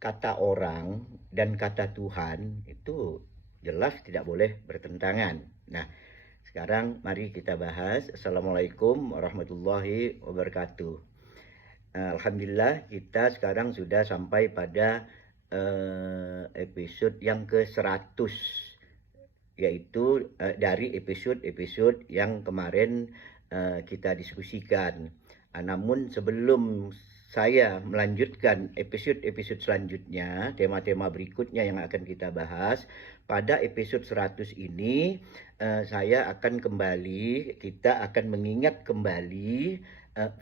kata orang dan kata Tuhan itu jelas tidak boleh bertentangan. Nah, sekarang mari kita bahas. Assalamualaikum warahmatullahi wabarakatuh. Alhamdulillah kita sekarang sudah sampai pada episode yang ke-100, yaitu dari episode-episode yang kemarin kita diskusikan. Namun sebelum saya melanjutkan episode-episode selanjutnya, tema-tema berikutnya yang akan kita bahas, pada episode 100 ini saya akan kita akan mengingat kembali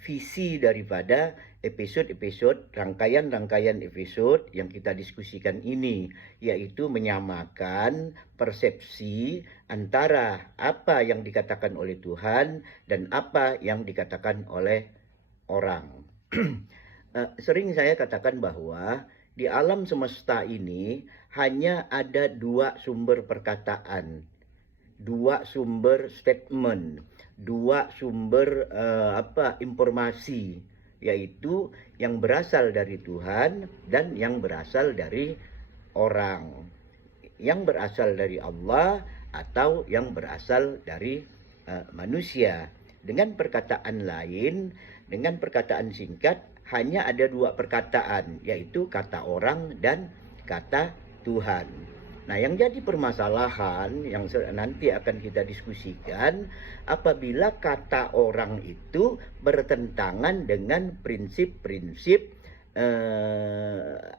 visi daripada episode-episode, rangkaian-rangkaian episode yang kita diskusikan ini, yaitu menyamakan persepsi antara apa yang dikatakan oleh Tuhan dan apa yang dikatakan oleh orang. Sering saya katakan bahwa di alam semesta ini hanya ada dua sumber perkataan, dua sumber statement, dua sumber informasi, yaitu yang berasal dari Tuhan dan yang berasal dari orang, yang berasal dari Allah atau yang berasal dari manusia. Dengan perkataan lain, dengan perkataan singkat, hanya ada dua perkataan, yaitu kata orang dan kata Tuhan. Nah, yang jadi permasalahan yang nanti akan kita diskusikan, apabila kata orang itu bertentangan dengan prinsip-prinsip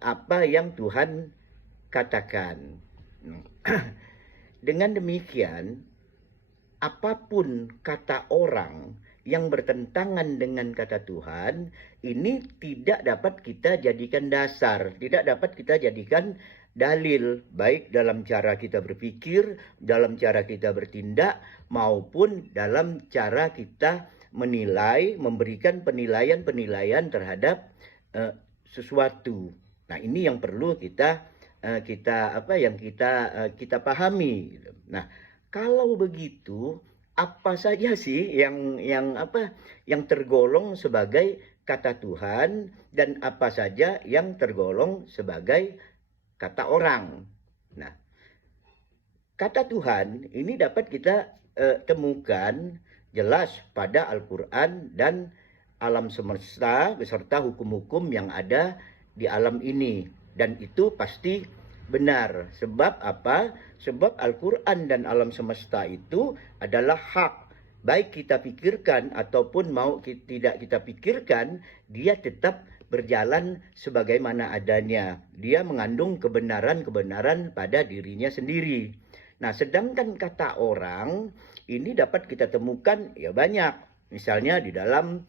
apa yang Tuhan katakan. Dengan demikian, apapun kata orang yang bertentangan dengan kata Tuhan, ini tidak dapat kita jadikan dasar, tidak dapat kita jadikan dalil, baik dalam cara kita berpikir, dalam cara kita bertindak, maupun dalam cara kita menilai, memberikan penilaian-penilaian terhadap sesuatu. Nah, ini yang perlu kita pahami. Nah, kalau begitu, apa saja sih yang tergolong sebagai kata Tuhan dan apa saja yang tergolong sebagai kata orang? Nah, kata Tuhan ini dapat kita temukan jelas pada Al-Quran dan alam semesta beserta hukum-hukum yang ada di alam ini, dan itu pasti benar. Sebab apa? Sebab Al-Quran dan alam semesta itu adalah hak. Baik kita pikirkan ataupun tidak kita pikirkan, dia tetap berjalan sebagaimana adanya. Dia mengandung kebenaran-kebenaran pada dirinya sendiri. Nah, sedangkan kata orang ini dapat kita temukan ya banyak. Misalnya di dalam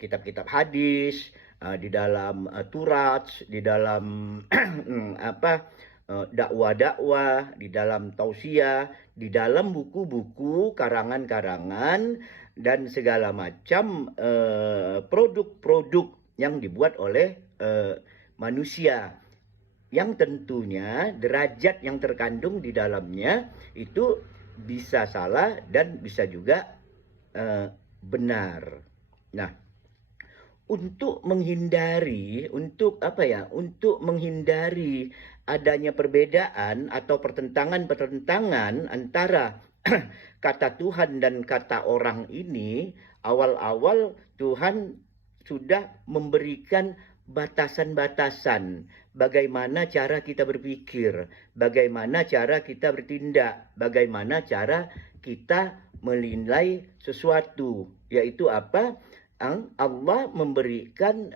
kitab-kitab hadis, di dalam Turat, di dalam dakwah-dakwah, di dalam tausiah, di dalam buku-buku, karangan-karangan, dan segala macam produk-produk yang dibuat oleh manusia, yang tentunya derajat yang terkandung di dalamnya itu bisa salah dan bisa juga benar. Nah, untuk menghindari adanya perbedaan atau pertentangan antara kata Tuhan dan kata orang ini, awal-awal Tuhan sudah memberikan batasan-batasan bagaimana cara kita berpikir, bagaimana cara kita bertindak, bagaimana cara kita menilai sesuatu, yaitu apa? Allah memberikan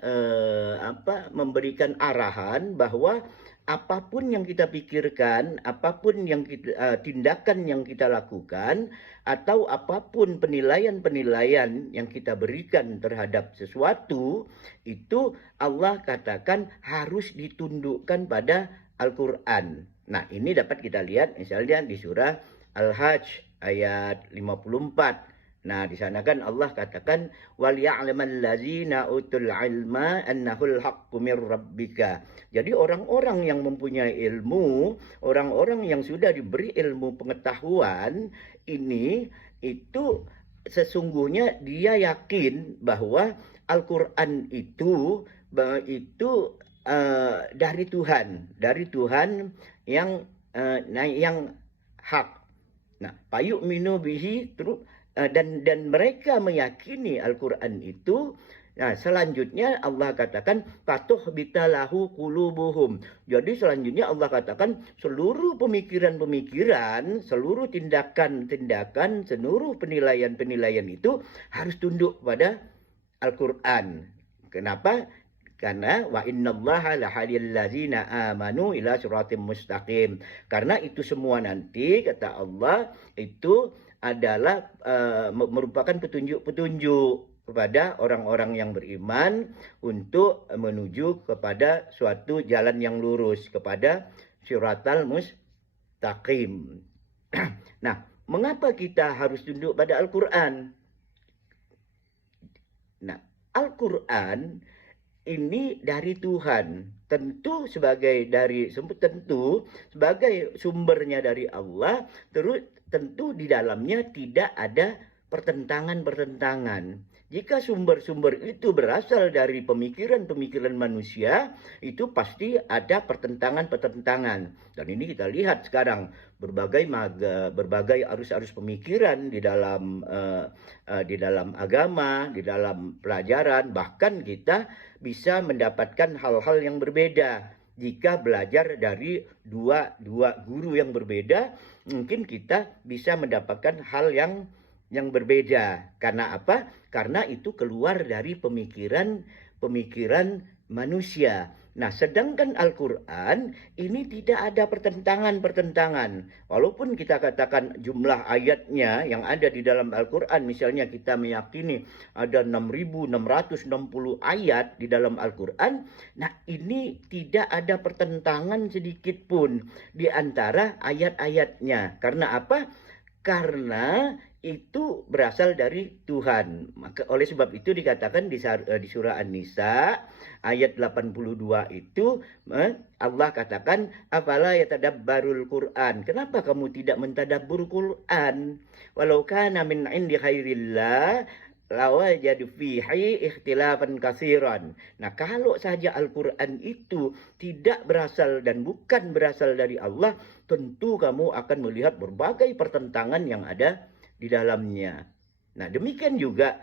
arahan bahwa apapun yang kita pikirkan, apapun yang tindakan yang kita lakukan, atau apapun penilaian-penilaian yang kita berikan terhadap sesuatu, itu Allah katakan harus ditundukkan pada Al-Quran. Nah, ini dapat kita lihat misalnya di surah Al-Hajj ayat 54. Nah, di sana kan Allah katakan wal ya'lamal ladzina utul ilma annahul haqqu mir rabbika. Jadi orang-orang yang mempunyai ilmu, orang-orang yang sudah diberi ilmu pengetahuan ini, itu sesungguhnya dia yakin bahwa Al-Quran itu dari Tuhan yang yang hak. Nah, fayu'minu bihi dan mereka meyakini Al-Qur'an itu. Nah, selanjutnya Allah katakan bitalahu qulubuhum. Jadi selanjutnya Allah katakan seluruh pemikiran-pemikiran, seluruh tindakan-tindakan, seluruh penilaian-penilaian itu harus tunduk pada Al-Qur'an. Kenapa? Karena wa innallaha lahadiyal ladzina amanu ila siratim mustaqim. Karena itu semua nanti kata Allah itu adalah merupakan petunjuk-petunjuk kepada orang-orang yang beriman untuk menuju kepada suatu jalan yang lurus, kepada siratal mustaqim. Nah, mengapa kita harus tunduk pada Al-Qur'an? Nah, Al-Qur'an ini dari Tuhan, tentu sebagai sumbernya dari Allah, terus tentu di dalamnya tidak ada pertentangan-pertentangan. Jika sumber-sumber itu berasal dari pemikiran-pemikiran manusia, itu pasti ada pertentangan-pertentangan. Dan ini kita lihat sekarang berbagai arus-arus pemikiran di dalam agama, di dalam pelajaran, bahkan kita bisa mendapatkan hal-hal yang berbeda. Jika belajar dari dua guru yang berbeda, mungkin kita bisa mendapatkan hal yang berbeda. Karena apa? Karena itu keluar dari pemikiran manusia. Nah, sedangkan Al-Qur'an ini tidak ada pertentangan-pertentangan. Walaupun kita katakan jumlah ayatnya yang ada di dalam Al-Qur'an, misalnya kita meyakini ada 6.660 ayat di dalam Al-Qur'an, nah ini tidak ada pertentangan sedikit pun di antara ayat-ayatnya. Karena apa? Karena itu berasal dari Tuhan. Maka oleh sebab itu dikatakan di surah An-Nisa ayat 82 itu Allah katakan afala yatadabbarul Qur'an. Kenapa kamu tidak mentadabbur Qur'an? Walau kana min 'indi khairillah lawajadu fihi ikhtilafan katsiran. Nah, kalau saja Al-Qur'an itu tidak berasal dan bukan berasal dari Allah, tentu kamu akan melihat berbagai pertentangan yang ada di dalamnya. Nah, demikian juga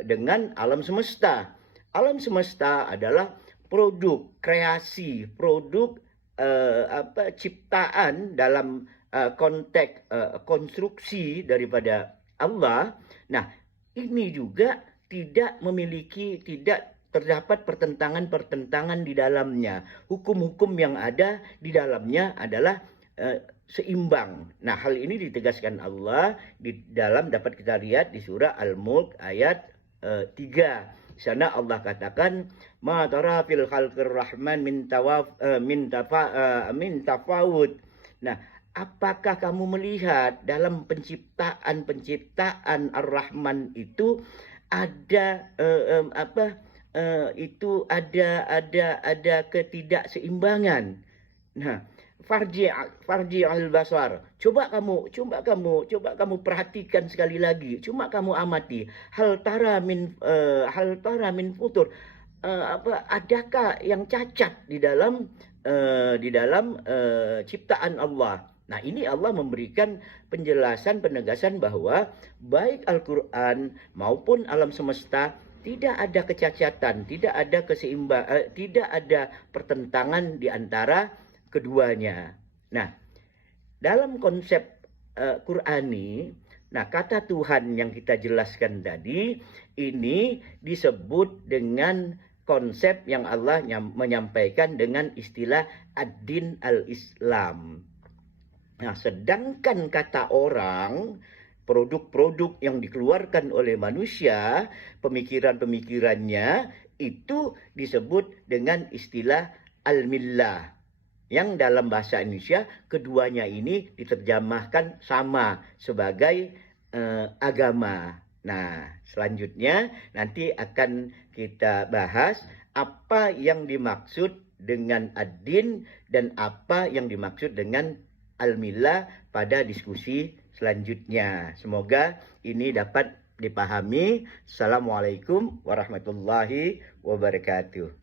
dengan alam semesta. Alam semesta adalah produk kreasi, produk ciptaan dalam konteks konstruksi daripada Allah. Nah, ini juga tidak terdapat pertentangan-pertentangan di dalamnya. Hukum-hukum yang ada di dalamnya adalah seimbang. Nah, hal ini ditegaskan Allah di dalam dapat kita lihat di surah Al-Mulk ayat 3. Di sana Allah katakan ma tara fil khalqir rahman min tafawud. Nah, apakah kamu melihat dalam penciptaan Ar-Rahman itu ada ada ketidakseimbangan. Nah, farji al-basar. Coba kamu perhatikan sekali lagi. Cuma kamu amati. Hal tara min futur. Adakah yang cacat di dalam ciptaan Allah? Nah, ini Allah memberikan penjelasan, penegasan bahwa baik Al-Qur'an maupun alam semesta tidak ada kecacatan, tidak ada tidak ada pertentangan di antara keduanya. Nah, dalam konsep Qur'ani, nah kata Tuhan yang kita jelaskan tadi, ini disebut dengan konsep yang Allah menyampaikan dengan istilah ad-din al-Islam. Nah, sedangkan kata orang, produk-produk yang dikeluarkan oleh manusia, pemikiran-pemikirannya, itu disebut dengan istilah al-millah. Yang dalam bahasa Indonesia, keduanya ini diterjemahkan sama sebagai agama. Nah, selanjutnya nanti akan kita bahas apa yang dimaksud dengan ad-din dan apa yang dimaksud dengan al-millah pada diskusi selanjutnya. Semoga ini dapat dipahami. Assalamualaikum warahmatullahi wabarakatuh.